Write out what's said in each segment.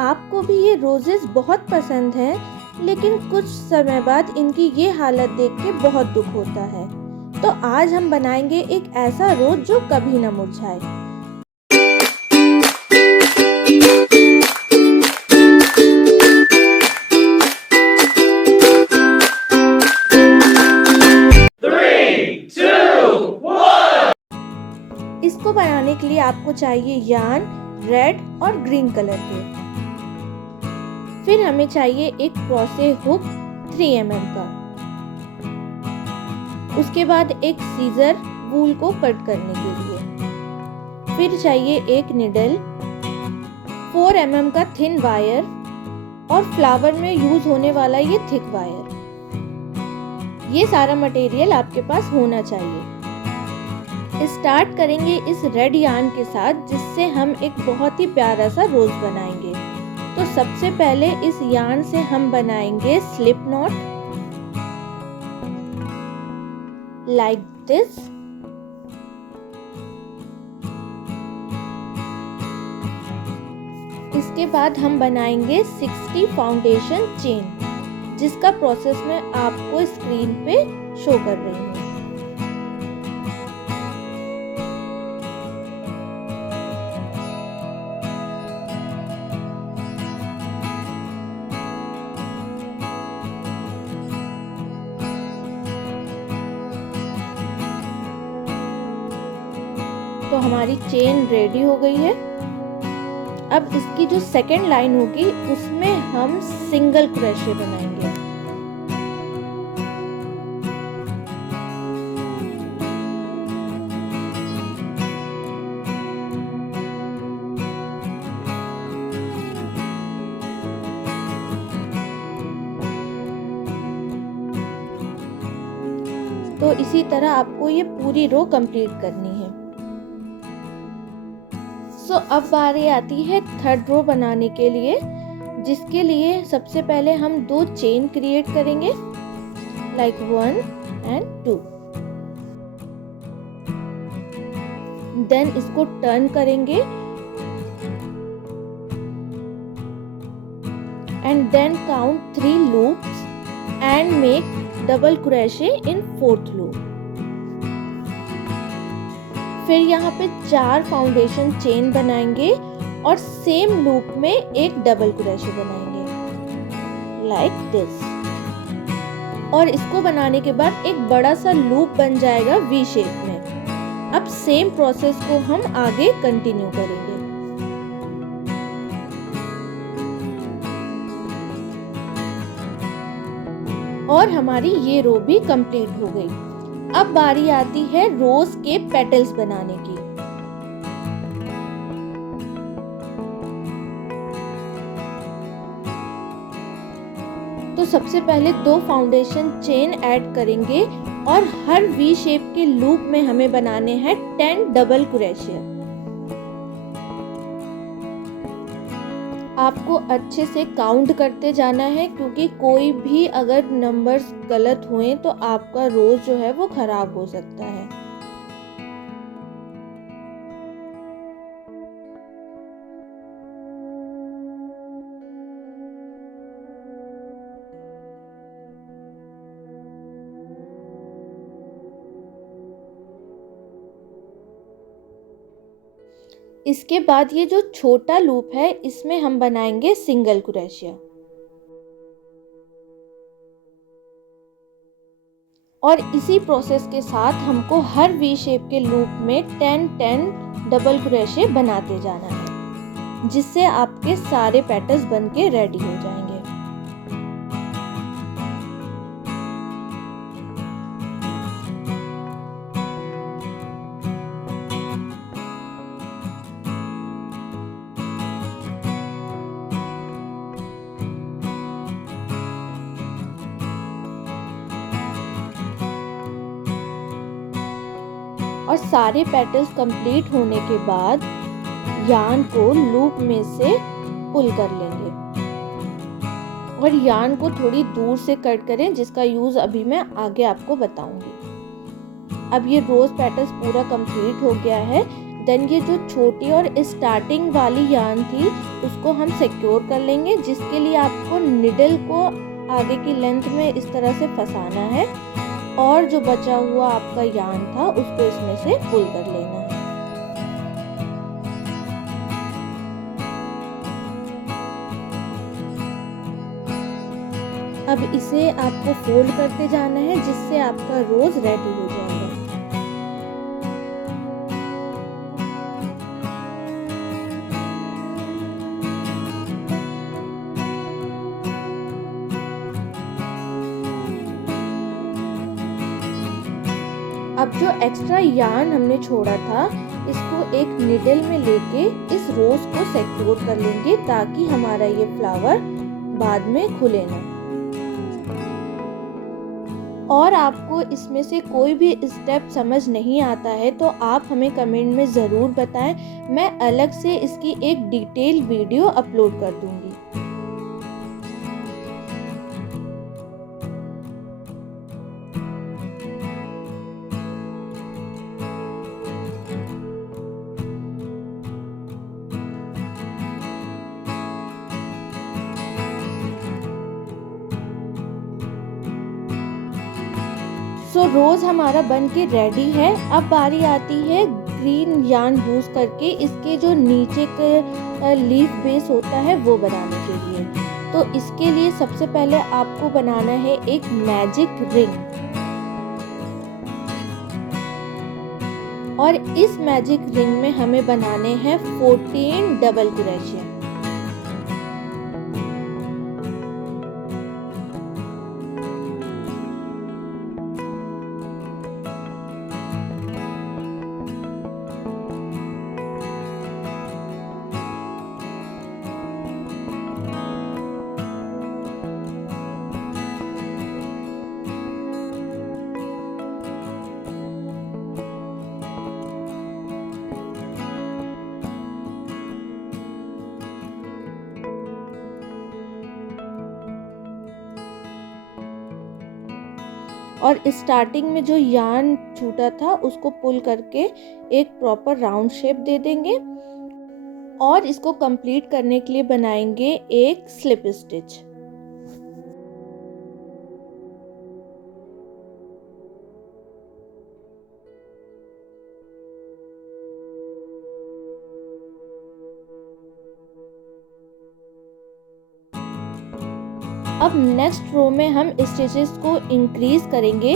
आपको भी ये रोजेस बहुत पसंद हैं, लेकिन कुछ समय बाद इनकी ये हालत देख के बहुत दुख होता है। तो आज हम बनाएंगे एक ऐसा रोज जो कभी न मुरझाए। इसको बनाने के लिए आपको चाहिए यार्न रेड और ग्रीन कलर के। फिर हमें चाहिए एक क्रोशे हुक 3 mm का। उसके बाद एक सीजर वूल को कट करने के लिए। फिर चाहिए एक निडल, 4 mm का थिन वायर और फ्लावर में यूज होने वाला ये थिक वायर। ये सारा मटेरियल आपके पास होना चाहिए। स्टार्ट करेंगे इस रेड यार्न के साथ, जिससे हम एक बहुत ही प्यारा सा रोज बनाएंगे। तो सबसे पहले इस यार्न से हम बनाएंगे स्लिप नॉट लाइक दिस। इसके बाद हम बनाएंगे 60 फाउंडेशन चेन, जिसका प्रोसेस मैं आपको स्क्रीन पे शो कर रही हूँ। तो हमारी चेन रेडी हो गई है। अब इसकी जो सेकेंड लाइन होगी उसमें हम सिंगल क्रोशे बनाएंगे। तो इसी तरह आपको ये पूरी रो कंप्लीट करनी है। सो अब बारी आती है थर्ड रो बनाने के लिए, जिसके लिए सबसे पहले हम 2 चेन क्रिएट करेंगे लाइक 1 and 2। देन इसको टर्न करेंगे and then count 3 loops and make double crochet in 4th loop. फिर यहाँ पे 4 फाउंडेशन चेन बनाएंगे और सेम लूप में एक डबल क्रोशे बनाएंगे लाइक दिस। और इसको बनाने के बाद एक बड़ा सा लूप बन जाएगा वी शेप में। अब सेम प्रोसेस को हम आगे कंटिन्यू करेंगे। और हमारी ये रो भी कंप्लीट हो गई। अब बारी आती है रोज के पेटल्स बनाने की। तो सबसे पहले 2 फाउंडेशन चेन ऐड करेंगे और हर वी शेप के लूप में हमें बनाने हैं 10 डबल क्रोशे। आपको अच्छे से काउंट करते जाना है, क्योंकि कोई भी अगर नंबर्स गलत हुए तो आपका रोज जो है वो खराब हो सकता है। इसके बाद ये जो छोटा लूप है इसमें हम बनाएंगे सिंगल क्रोशिया। और इसी प्रोसेस के साथ हमको हर वी शेप के लूप में 10-10 डबल क्रोशे बनाते जाना है, जिससे आपके सारे पैटर्न्स बनके रेडी हो जाएंगे। और सारे पेटल्स कंप्लीट होने के बाद यार्न को लूप में से पुल कर लेंगे और यार्न को थोड़ी दूर से कट करें, जिसका यूज अभी मैं आगे आपको बताऊंगी। अब ये रोज पेटल्स पूरा कंप्लीट हो गया है। देन ये जो छोटी और स्टार्टिंग वाली यार्न थी उसको हम सिक्योर कर लेंगे, जिसके लिए आपको निडल को आगे की लेंथ में इस तरह से फंसाना है और जो बचा हुआ आपका यार्न था उसको इसमें से पुल कर लेना है। अब इसे आपको फोल्ड करते जाना है जिससे आपका रोज रेडी हो जाएगा। अब जो एक्स्ट्रा यार्न हमने छोड़ा था इसको एक निडल में लेके इस रोज को सिक्योर कर लेंगे ताकि हमारा ये फ्लावर बाद में खुले ना। और आपको इसमें से कोई भी स्टेप समझ नहीं आता है तो आप हमें कमेंट में ज़रूर बताएं, मैं अलग से इसकी एक डिटेल वीडियो अपलोड कर दूंगी। सो रोज हमारा बन के रेडी है। अब बारी आती है ग्रीन यार्न यूज करके इसके जो नीचे का लीफ बेस होता है वो बनाने के लिए। तो इसके लिए सबसे पहले आपको बनाना है एक मैजिक रिंग, और इस मैजिक रिंग में हमें बनाने हैं 14 डबल क्रोशे। और स्टार्टिंग में जो यार्न छूटा था उसको पुल करके एक प्रॉपर राउंड शेप दे देंगे और इसको कंप्लीट करने के लिए बनाएंगे एक स्लिप स्टिच। अब नेक्स्ट रो में हम स्टिचेस को इंक्रीज करेंगे,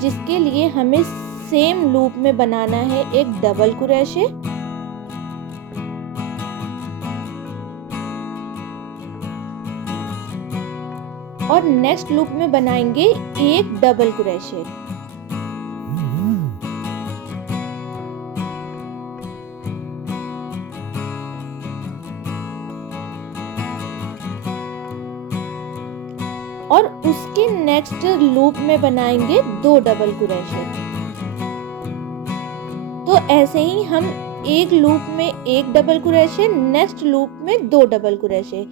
जिसके लिए हमें सेम लूप में बनाना है एक डबल क्रोशे और नेक्स्ट लूप में बनाएंगे एक डबल क्रोशे। और उसके नेक्स्ट लूप में बनाएंगे 2 डबल क्रोशे। तो ऐसे ही हम एक लूप में एक डबल क्रोशे, नेक्स्ट लूप में 2 डबल क्रोशे,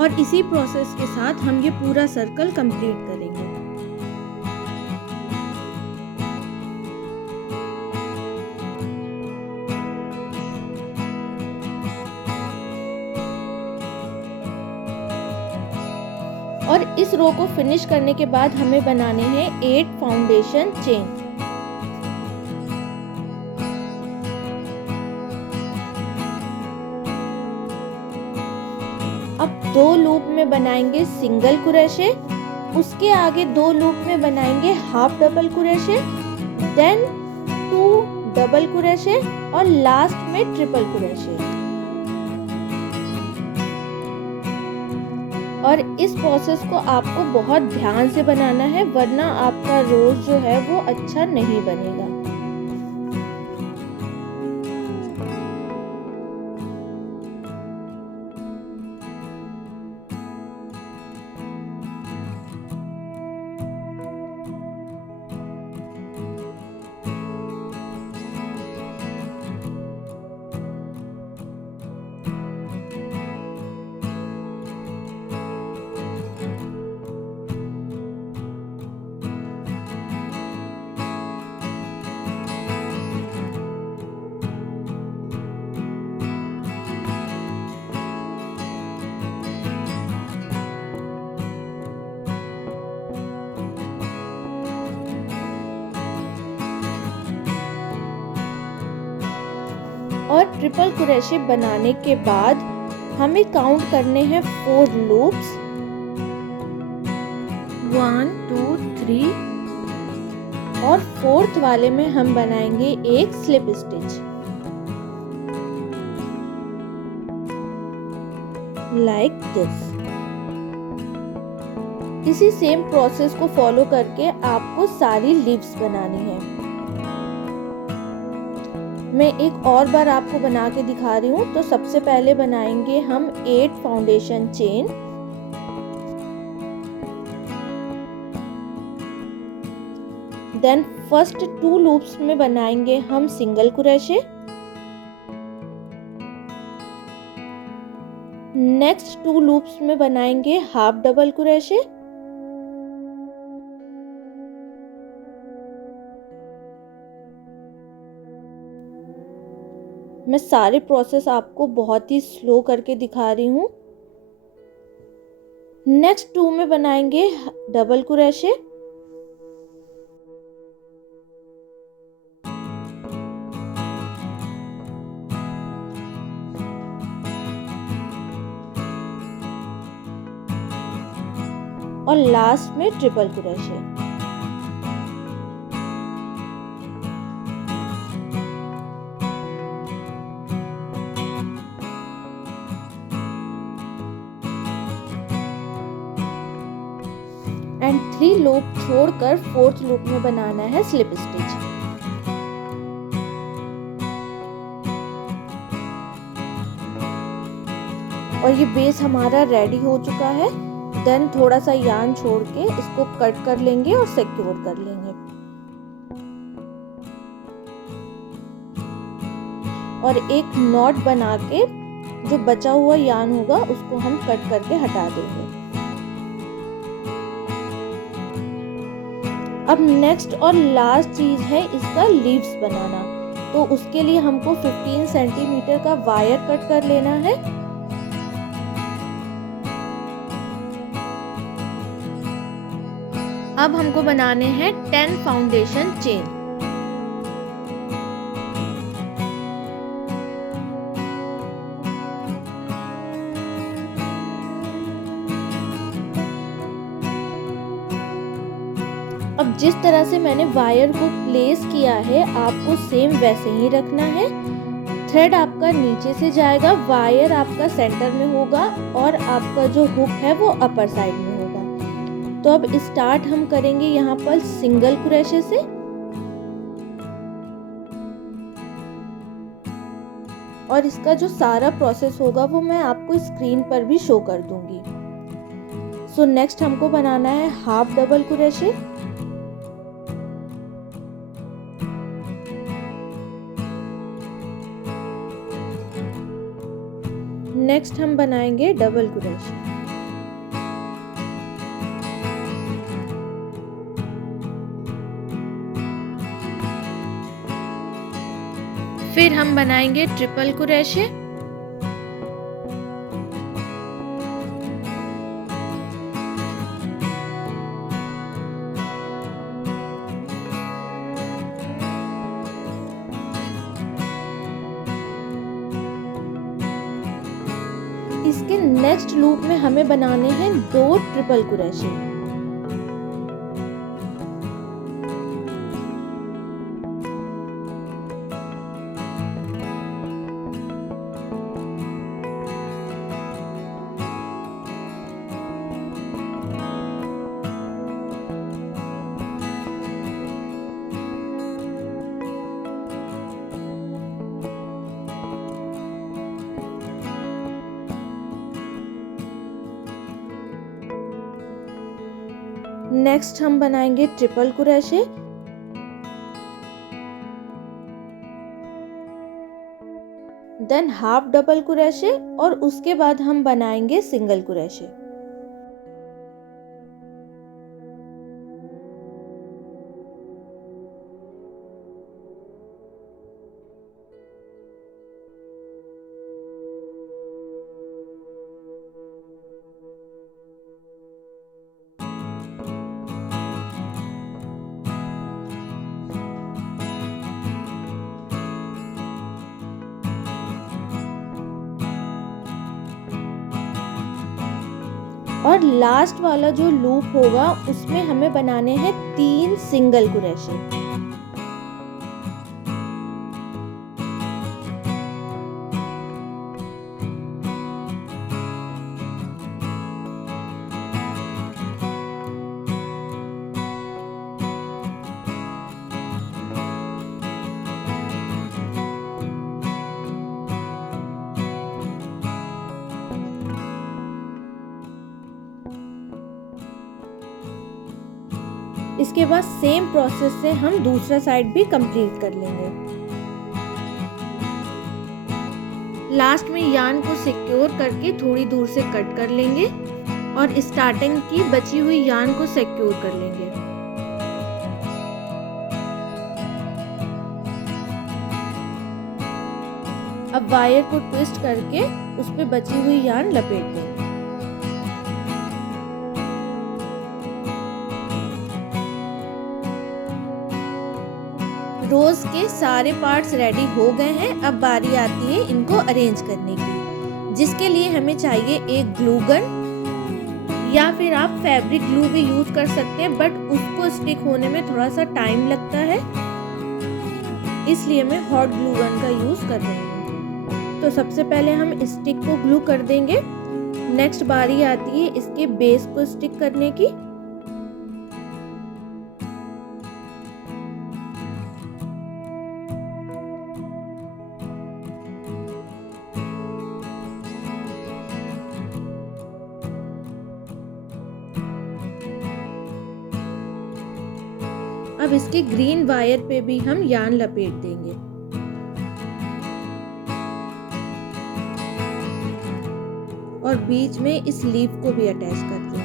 और इसी प्रोसेस के साथ हम ये पूरा सर्कल कंप्लीट करेंगे। और इस रो को फिनिश करने के बाद हमें बनाने हैं 8 फाउंडेशन चेन। अब 2 लूप में बनाएंगे सिंगल क्रोशे, उसके आगे 2 लूप में बनाएंगे half double crochet, then 2 double crochet और लास्ट में ट्रिपल क्रोशे। और इस प्रोसेस को आपको बहुत ध्यान से बनाना है, वरना आपका रोज जो है वो अच्छा नहीं बनेगा। ट्रिपल क्रोशे बनाने के बाद हमें काउंट करने हैं 4 लूप्स, 1 2 3 और 4th वाले में हम बनाएंगे एक स्लिप स्टिच लाइक दिस। इसी सेम प्रोसेस को फॉलो करके आपको सारी लीव्स बनानी है। मैं एक और बार आपको बना के दिखा रही हूँ। तो सबसे पहले बनाएंगे हम 8 foundation chain, then first 2 loops में बनाएंगे हम सिंगल क्रोशे, नेक्स्ट 2 लूप्स में बनाएंगे हाफ डबल क्रोशे, मैं सारे प्रोसेस आपको बहुत ही स्लो करके दिखा रही हूँ। नेक्स्ट 2 में बनाएंगे डबल क्रोशे, और लास्ट में ट्रिपल क्रोशे। एंड 3 लूप छोड़कर 4th लूप में बनाना है स्लिप स्टिच। और ये बेस हमारा रेडी हो चुका है। देन थोड़ा सा यार्न छोड़ के इसको कट कर लेंगे और सिक्योर कर लेंगे। और एक नॉट बना के जो बचा हुआ यार्न होगा उसको हम कट करके हटा देंगे। अब नेक्स्ट और लास्ट चीज है इसका लीव्स बनाना। तो उसके लिए हमको 15 सेंटीमीटर का वायर कट कर लेना है। अब हमको बनाने हैं 10 फाउंडेशन चेन। अब जिस तरह से मैंने वायर को प्लेस किया है आपको सेम वैसे ही रखना है। थ्रेड आपका नीचे से जाएगा, वायर आपका सेंटर में होगा और आपका जो हुक है वो अपर साइड में होगा। तो अब स्टार्ट हम करेंगे यहाँ पर सिंगल क्रोशे से। और इसका जो सारा प्रोसेस होगा वो मैं आपको स्क्रीन पर भी शो कर दूंगी। सो नेक्स्ट हमको बनाना है हाफ डबल क्रोशे, नेक्स्ट हम बनाएंगे डबल क्रोशे, फिर हम बनाएंगे ट्रिपल क्रोशे, इसके नेक्स्ट लूप में हमें बनाने हैं 2 ट्रिपल क्रोशे। नेक्स्ट हम बनाएंगे triple crochet, than half double crochet और उसके बाद हम बनाएंगे सिंगल क्रोशे। और लास्ट वाला जो लूप होगा उसमें हमें बनाने हैं 3 सिंगल क्रोशे। इसके बाद सेम प्रोसेस से हम दूसरा साइड भी कंप्लीट कर लेंगे। लास्ट में यार्न को सिक्योर करके थोड़ी दूर से कट कर लेंगे और स्टार्टिंग की बची हुई यार्न को सिक्योर कर लेंगे। अब वायर को ट्विस्ट करके उस पे बची हुई यार्न लपेट देंगे। रोज के सारे पार्ट्स रेडी हो गए हैं। अब बारी आती है इनको अरेंज करने की, जिसके लिए हमें चाहिए एक ग्लू गन या फिर आप फैब्रिक ग्लू भी यूज कर सकते हैं, बट उसको स्टिक होने में थोड़ा सा टाइम लगता है, इसलिए मैं हॉट ग्लू गन का यूज कर रही हूँ। तो सबसे पहले हम स्टिक को ग्लू कर देंगे। नेक्स्ट बारी आती है इसके बेस को स्टिक करने की। अब इसके ग्रीन वायर पे भी हम यार्न लपेट देंगे। और बीच में इस लीफ को भी अटैच कर देंगे।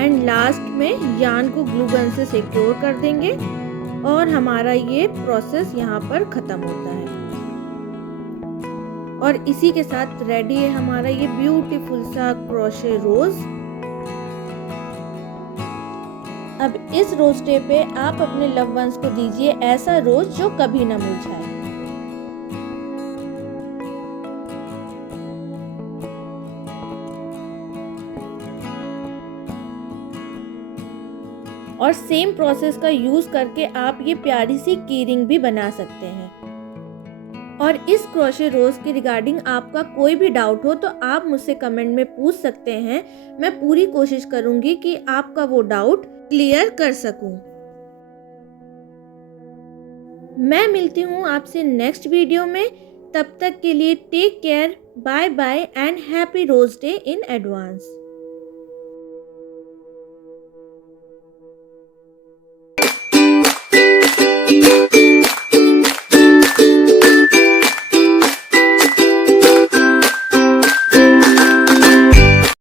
एंड लास्ट में यार्न को ग्लू गन से सिक्योर कर देंगे और हमारा ये प्रोसेस यहाँ पर खत्म होता है। और इसी के साथ रेडी है हमारा ये ब्यूटीफुल सा क्रोशे रोज। अब इस रोज डे पे आप अपने लव वंस को दीजिए ऐसा रोज जो कभी ना मुरझाए। और सेम प्रोसेस का यूज करके आप ये प्यारी सी कीरिंग भी बना सकते हैं। और इस क्रोशे रोज के रिगार्डिंग आपका कोई भी डाउट हो तो आप मुझसे कमेंट में पूछ सकते हैं। मैं पूरी कोशिश करूंगी कि आपका वो डाउट क्लियर कर सकूं। मैं मिलती हूँ आपसे नेक्स्ट वीडियो में। तब तक के लिए take care, bye bye and happy rose day in advance.